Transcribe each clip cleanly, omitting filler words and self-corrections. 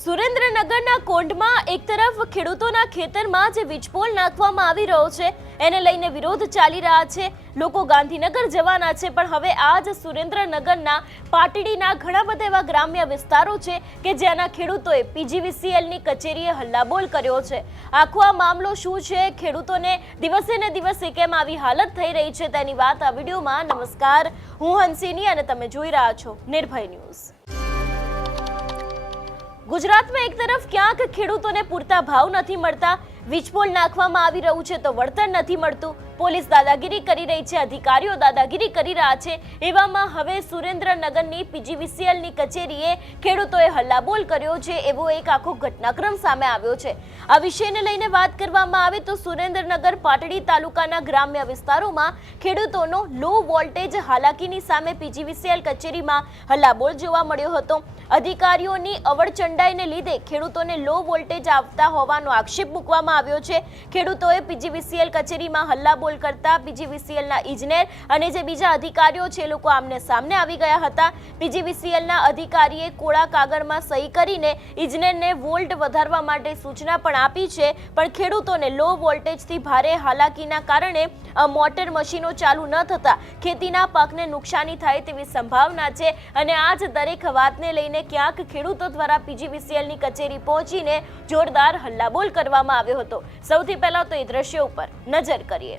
સુરેન્દ્રનગરના કોંઢમાં એક તરફ ખેડૂતોના ખેતરમાં જે વીજપોલ નાખવામાં આવી રહ્યો છે એને લઈને વિરોધ ચાલી રહ્યા છે। લોકો ગાંધીનગર જવાના છે, પણ હવે આ જ સુરેન્દ્રનગરના પાટડીના ઘણા બધા એવા ગ્રામ્ય વિસ્તારો છે કે જ્યાંના ખેડૂતોએ પીજીવીસીએલની કચેરીએ હલ્લાબોલ કર્યો છે। આખો આ મામલો શું છે, ખેડૂતોને દિવસે ને દિવસે કેમ આવી હાલત થઈ રહી છે, તેની વાત આ વિડીયોમાં। નમસ્કાર, હું હંસિની અને તમે જોઈ રહ્યા છો નિર્ભય ન્યૂઝ। ગુજરાતમાં એક તરફ ક્યાંક ખેડૂતોને પૂરતા ભાવ નથી મળતા, વીજપોલ નાખવામાં આવી રહ્યું છે તો વળતર નથી મળતું, પોલીસ દાદાગીરી કરી રહી છે, અધિકારીઓ દાદાગીરી કરી રહ્યા છે। એવામાં હવે સુરેન્દ્રનગરની પીજીવીસીએલની કચેરીએ ખેડૂતોએ હલ્લાબોલ કર્યો છે, એવો એક આખો ઘટનાક્રમ સામે આવ્યો છે। આ વિષયને લઈને વાત કરવામાં આવે તો સુરેન્દ્રનગર પાટડી તાલુકાના ગ્રામ્ય વિસ્તારોમાં ખેડૂતોનો લો વોલ્ટેજ હાલાકીની સામે પીજીવીસીએલ કચેરીમાં હલ્લાબોલ જોવા મળ્યો હતો। અધિકારીઓની અવળચંડાઈને લીધે ખેડૂતોને લો વોલ્ટેજ આવતા હોવાનો આક્ષેપ મૂકવામાં આવ્યો છે। ખેડૂતોએ પીજીવીસીએલ કચેરીમાં હલ્લાબોલ કરતા પીજીવીસીએલના ઇજનેર અને જે બીજા અધિકારીઓ છે એ લોકો આમને સામને આવી ગયા હતા। પીજીવીસીએલના અધિકારીએ કોળા કાગળમાં સહી કરીને ઇજનેરને વોલ્ટ વધારવા માટે સૂચના પણ આપી છે, પણ ખેડૂતોને લો વોલ્ટેજથી ભારે હાલાકીના કારણે મોટર મશીનો ચાલુ ન થતા ખેતીના પાકને નુકસાની થાય તેવી સંભાવના છે અને આ જ દરેક વાતને લઈને ક્યાંક ખેડૂતો દ્વારા પીજીવીસીએલની કચેરી પહોંચીને જોરદાર હલ્લાબોલ કરવામાં આવ્યો હતો। સૌથી પહેલા તો એ દ્રશ્યો ઉપર નજર કરીએ।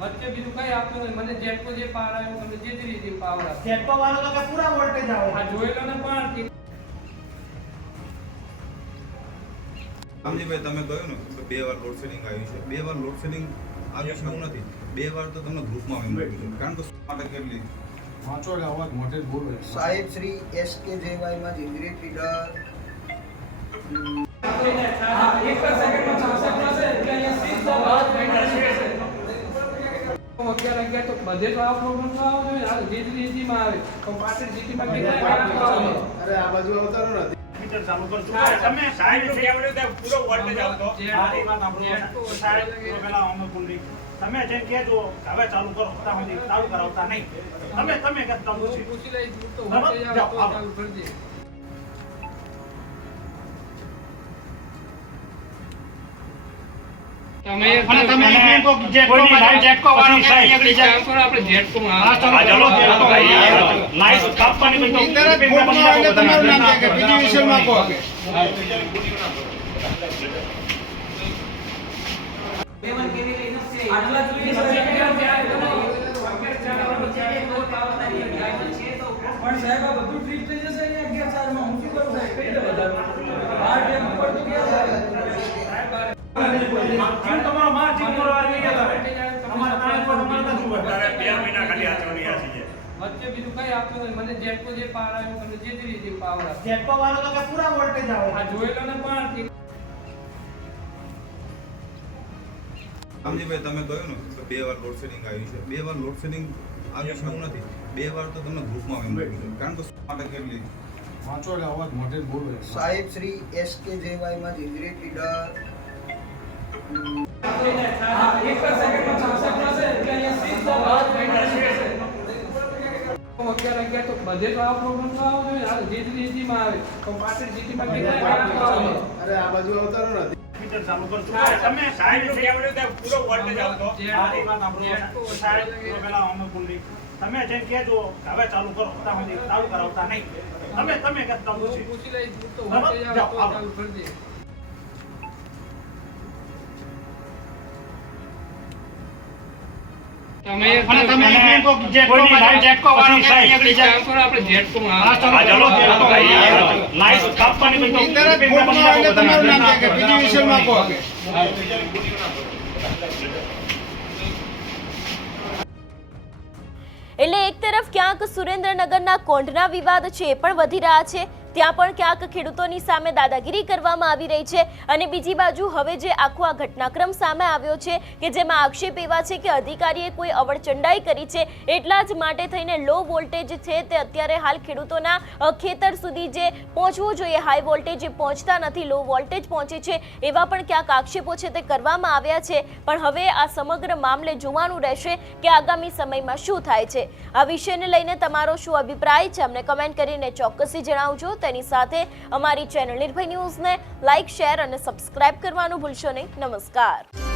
વચ્ચે બીજું કઈ આપતું નહીં, મને જેટકો જે પાવર આવ્યો મને જે રીતે પાવર આવ્યો જેટકો વાળો તો કે પૂરા વોલ્ટેજ આવે આ જોઈ લો ને। પણ આમજીભાઈ તમે કહ્યું ને બે વાર લોડ શેડિંગ આવ્યું છે, બે વાર લોડ શેડિંગ આવ્યું છે એવું નથી, બે વાર તો તમને ગ્રુપમાં મેં મૂક્યું છે, કારણ કે શું માટે કેટલી વાંચો અવાજ મોટે બોલો સાહેબ શ્રી SKJY માં જિંદગી ફીડર એક સેકન્ડમાં 66 થશે એટલે અહીંયા 30 વાત બેઠા છે। 11 તો બધે તો આ પ્રોબ્લેમ તો આવો જોઈએ, આ જીટીમાં આવે તો પાછળ જીટીમાં કેટલા આવે? અરે આ બાજુ આવતાનો નથી મીટર ચાલુ કરજો તમે સાહેબ છે આપણે તો પૂરો વોલ્ટેજ આવતો આ વાત આપણો સાહેબ પેલા અમે બોલી તમે જેમ કહેજો હવે ચાલુ કરો ફટાફટ ચાલુ કરાવતા નહીં તમે કે ચાલુ છે પૂછી લઈ તો વોલ્ટેજ આવે તો ચાલુ કરી દે। તમે એમ કહો કે જેટકો લાઈવ જેટકો વાળો સાહેબ કામ કરો, આપણે જેટકોમાં આ ચાલો જેટકો લાઈવ કાપવાની તો ઇન્ટરનેટ ફોનમાં આવે તમારું નામ છે કે પીજીવીસીએલ માં કહો પણ સાહેબ આ બધું ટ્રીટ થઈ જશે અહીંયા 11 માં હું શું કરું સાહેબ? કઈ દે વધારે આ ટેમ ઉપર તો ક્યાં સાહેબ તમારો માર જીવ કરો આવી ગયા તમારા તાણ પર તમારા નથી વધારે 2 મહિના ખાલી આ ચોરી આસી છે વચ્ચે બીજું કઈ આપતું નહીં, મને જેટકો જે પાવર આવ્યો મને જે રીતે પાવર આવ્યો જેટકો વાળો તો કે પૂરા વોલ્ટેજ આવે આ જોઈ લો ને। પણ આમજીભાઈ તમે કહ્યું ને બે વાર લોડ શેડિંગ આવ્યું છે, બે વાર લોડ શેડિંગ આવ્યું છે એવું નથી, બે વાર તો તમને ગ્રુપમાં મેં મૂક્યું છે, કારણ કે શું માટે કેટલી વાંચો અવાજ મોટે બોલો સાહેબ શ્રી SKJY માં જિંદગી ફીડર એક સેકન્ડમાં 66 થશે એટલે અહીંયા 30 વાત બેઠા છે। 11 તો બધે તો આ પ્રોબ્લેમ તો આવો જોઈએ, આ જીટીમાં આવે તો પાછળ જીટીમાં કેટલા આવે? અરે આ બાજુ આવતાનો નથી મીટર ચાલુ કરજો તમે સાહેબ છે આપણે તો પૂરો વોલ્ટેજ આવતો આ વાત આપણો સાહેબ પેલા અમે બોલી તમે જેમ કહેજો હવે ચાલુ કરો ફટાફટ ચાલુ કરાવતા નહીં તમે કે ચાલુ છે પૂછી લઈ તો વોલ્ટેજ આવે તો ચાલુ કરી દે। તમે એમ કહો કે જેટકો લાઈવ જેટકો વાળો સાહેબ કામ કરો, આપણે જેટકોમાં આ ચાલો જેટકો લાઈવ કાપવાની તો ઇન્ટરનેટ ફોનમાં આવે તમારું નામ છે કે પીજીવીસીએલ માં કહો એટલે એક તરફ ક્યાંક સુરેન્દ્રનગરના કોંઢના વિવાદ છે એ પણ વધી રહ્યા છે, ત્યાં પણ ક્યાંક ખેડૂતોની સામે દાદાગીરી કરવામાં આવી રહી છે અને બીજી બાજુ હવે જે આખો આ ઘટનાક્રમ સામે આવ્યો છે કે જેમાં આક્ષેપ એવા છે કે અધિકારીએ કોઈ અવળચંડાઈ કરી છે, એટલા જ માટે થઈને લો વોલ્ટેજ છે તે અત્યારે હાલ ખેડૂતોના ખેતર સુધી જે પહોંચવું જોઈએ હાઈ વોલ્ટેજ એ પહોંચતા નથી, લો વોલ્ટેજ પહોંચે છે, એવા પણ ક્યાંક આક્ષેપો છે તે કરવામાં આવ્યા છે. પણ હવે આ સમગ્ર મામલે જોવાનું રહેશે કે આગામી સમયમાં શું થાય છે. આ વિષયને લઈને તમારો શું અભિપ્રાય છે અમને કમેન્ટ કરીને ચોક્કસથી જણાવજો. તેની સાથે અમારી ચેનલ નિર્ભય ન્યૂઝને લાઇક, શેર અને સબસ્ક્રાઇબ કરવાનું ભૂલશો નહીં. નમસ્કાર.